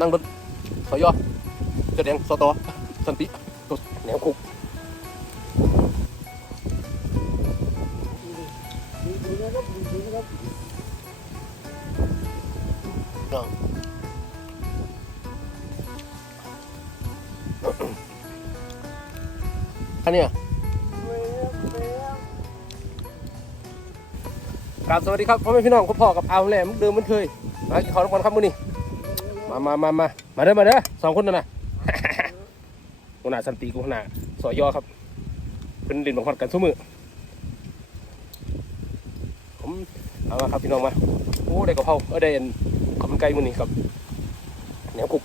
นั่งรถสอยอเจะแดงสตอสันติรถแนวคุกครับดูนะครับน้องอันเนี้ยกราบสวัสดีครับพ่อแม่พี่น้องคุณพ่อกับอาแหลมเดิมเหมันเคยมาข้าวทุกคนครับมื้อนี้ มามามามามาเด้อมาเด้อสองคนนั่นน่ะหัวหน้าสันติกับหัวหน้าสอยอครับเป็นดินบังคับกันทุกมือผมเอามาครับพี่น้องมาโอ้ได้กะเพราเออได้อันขมันไก่มือนี้ครับแหนวกุก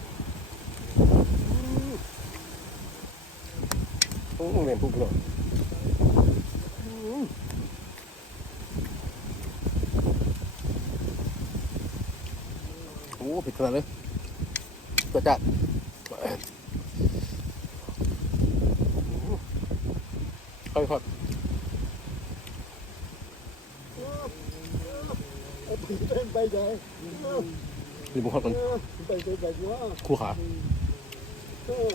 โอ้แหนวกุกพี่น้องอืมโอ้ผิดขนาดเลย ตัวจัดค่อยครับเอาไปเต้นไปใจดีบุคคลกันคู่ขาเออ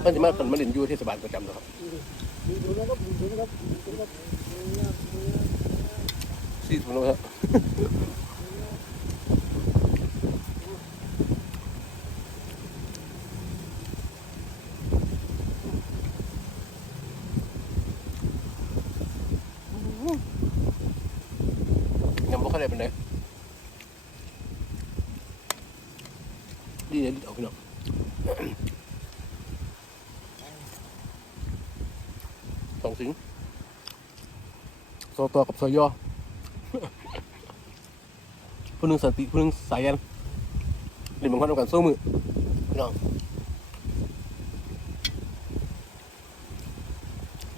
เพิ่นจะมาเป็นมาเล่นยู่เทศบาลประจำนะครับดูนะครับดูนะครับะครับซีสุนทรยังบ่ค่อยได้เป็นไดดีเดีเอาพี่น้องสองสิงโซตัวกับโซยอผู้หนึงสันติผู้หนึงสายันเล่นบางคนเอากันสู้มือพี่น้อง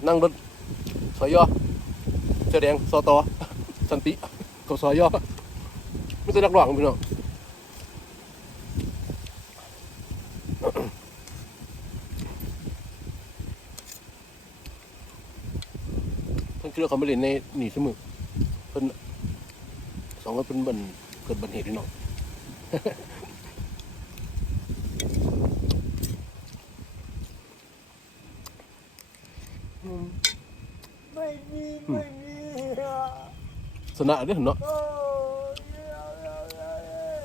นั่งรถสอยอเสื้อแดงสอตอสันติ กับสอยอไม่ใช่นักร้องพี่น้องเพิ่นคิดว่าเขาไม่เล่นในหนีเสมอเพิ่นสองก็เป็นบันเกิดบันเหตุนิดหน่อยไม่ มีไม่มีชนะเด้อเนาะโอ้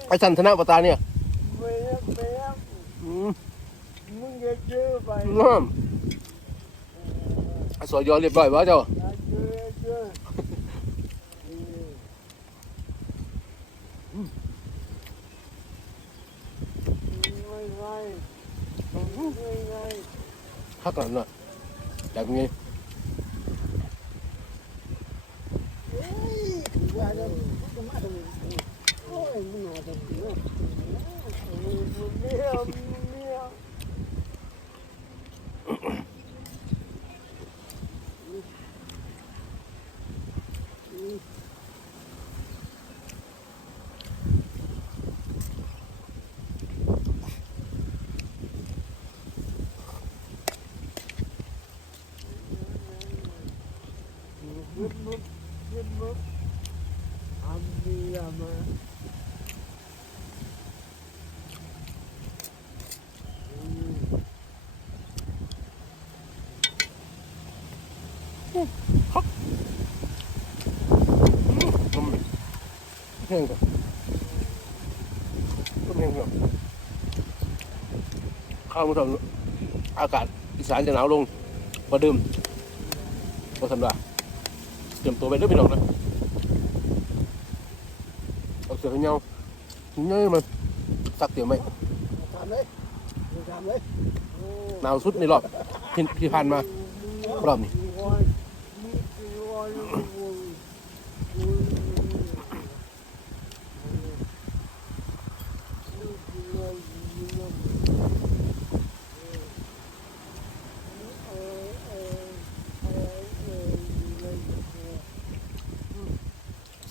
ไอ้สันชนะปตาเนี่ยเว้ยเว้ยอืมมึงจะเจอไปงามไอ้สอยอเรียบร้อยวะเจ้าเจอเจอไม่ไงไม่ไงฮักกันน่ะอยากมีเฮ้ยว่าจะ จะมาตรงนี้โอ้ยมึงมาตรงนี้มึงเมียมึงเมีย Git mut, git mut. Ambi ama. น้ำแห้งก่อนน้ำแห้งก่อนข้าวมันทำอากาศอีสานจะหนาวลงกว่าเดิมพอสันว่าเตรียมตัวไปเด้วยพี่น้องนะเอาเสือขยาวเงยมันสักเดี๋ยวไหมทำเลยทำเลยหนาวสุดในรอบที่ที่ผ่านมารอบนี้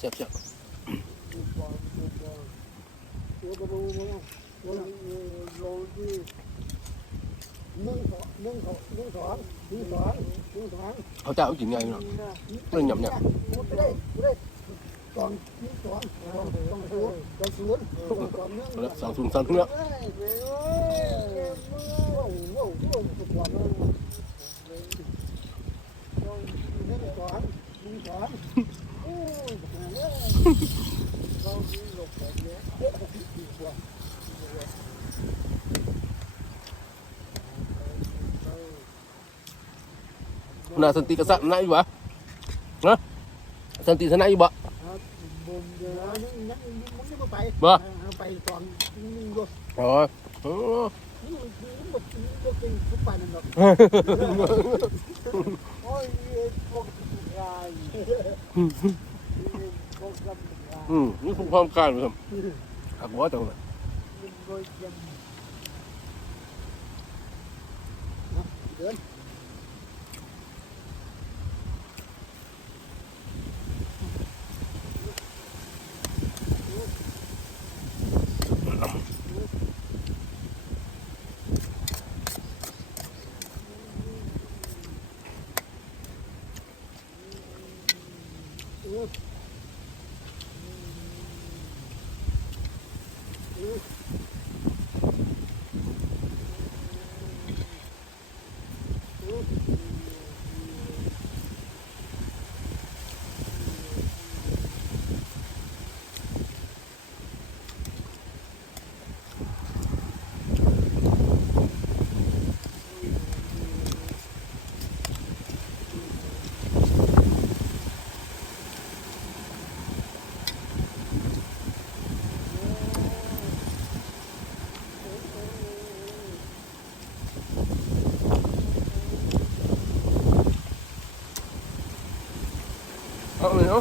เสียบเสียบนึ่งสองนึ่งสองนึ่งสองนึ่งสองนึ่ อ้ยเราดีหลบแบบเนี้ยดี อืมนี่คือความการครับหักหัวจังเลยเดิน เอาเลยเนา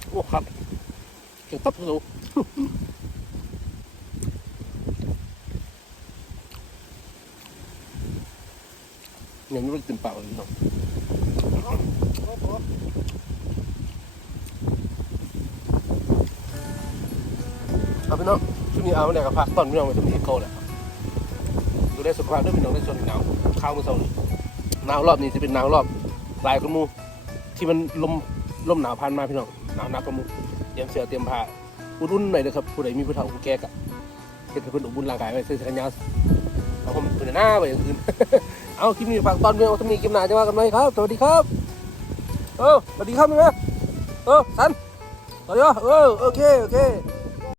โอ้ครับเก่งตับสูยังไม่รู้เต็มปากเลยพี่น้องเอาพี่น้องช่วงนี้เอาเนี่ยกับพักตอนพี่น้องไปทุ่มที่เก่าแหละดูแลสุขภาพด้วยพี่น้องในส่วนหนาวข้าวมือเสาร์หนาวรอบนี้จะเป็นหนาวรอบหลายคนมูที่มันลมลมหนาวพันมาพี่น้องาวหนักกว่าหมูเตรียมเสื้อเตรียมผ้าอุ่นๆหน่อยนะครับผู้ใดมีผู้เฒ่าผู้แก่กะเฮ็ดให้เพิ่นอบอุ่นร่างกายไว้ใส่เสื้อกันยาวเอาผมเป็นหน้าไปอย่างอื่น เอาคลิปนี้ฝากตอนเพื่อนเอาทำนี้คลิปหน้าจะมากันไหมครับ สวัสดีครับ เออสวัสดีครับมึงนะเออสันสวัสดีครับเออโอเคโอเค